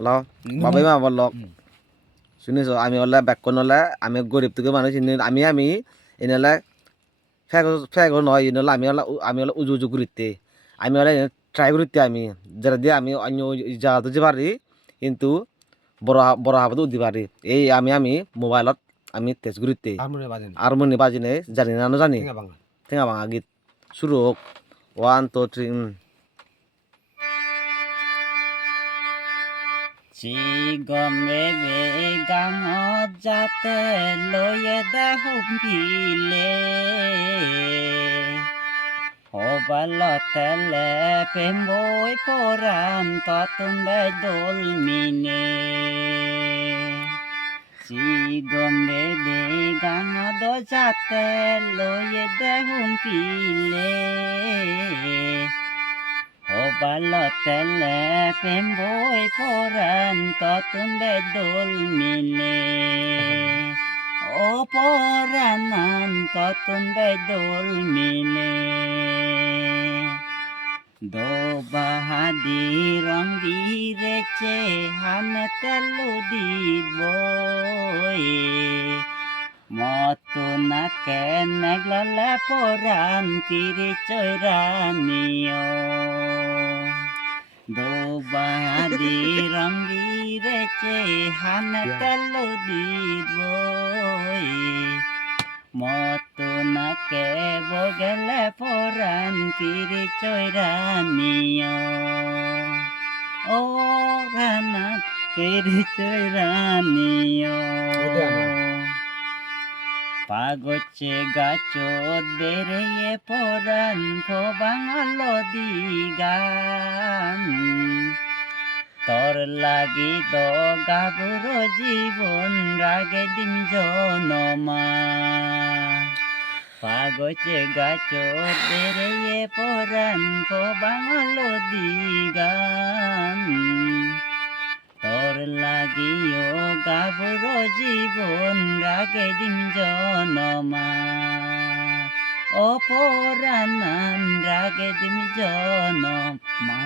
ল বাবাই মা বলল শুনিস আমি হলে ব্যাকরণ হলে আমি গরিব থেকে মানুষ আমি এনালে ফেগ নয় এনালে আমি হলে উজু উজু করিতে আমি হলে ট্রাই করিতে আমি যেটা দিয়ে আমি অন্য জায়গা দিতে পারি কিন্তু বড় হাবতে উঠতে পারি এই আমি মোবাইলত আমি তেজ করিতে আর মনে বাজি নেই জানি না জানি ঠেঙা ভাঙা গীত শুরু হোক 1 2 3 গমে বে গাঙত যাতে লয়ে দেহুম গিলে হবালতেলে পেম্বই পরান ততুন বে দোল মিনে গমে বে গাঙত যাতে লয়ে দেহুম গিলে হবালতেলে পেম্বই পরান ততুন বে দোল মিলে ও পরানান ততুন বে দোল মিলে দো বাহাদি রঙ্গি রেচে হানে তেলু দিব মতো না কেন গলে পরান তিরি চৈরানিও দো বাহাদি রঙ্গি রেচে হানে তেলু দিব মতো না কে বগলে পরান তিরি চৈরানিও ও রানা তিরি চৈরানিও পাগছে গাছত বেরিয়ে পরান বাঙাল দিগান তোর লাগি দ গাবুর জীবন রাগে দিন জনমা পাগছে গাছত বেরিয়ে পরান বাঙাল দিগান তোর লাগিও গাবুর জীবন রাগে দিন জনমা অপরানান রাগে দিন জনমা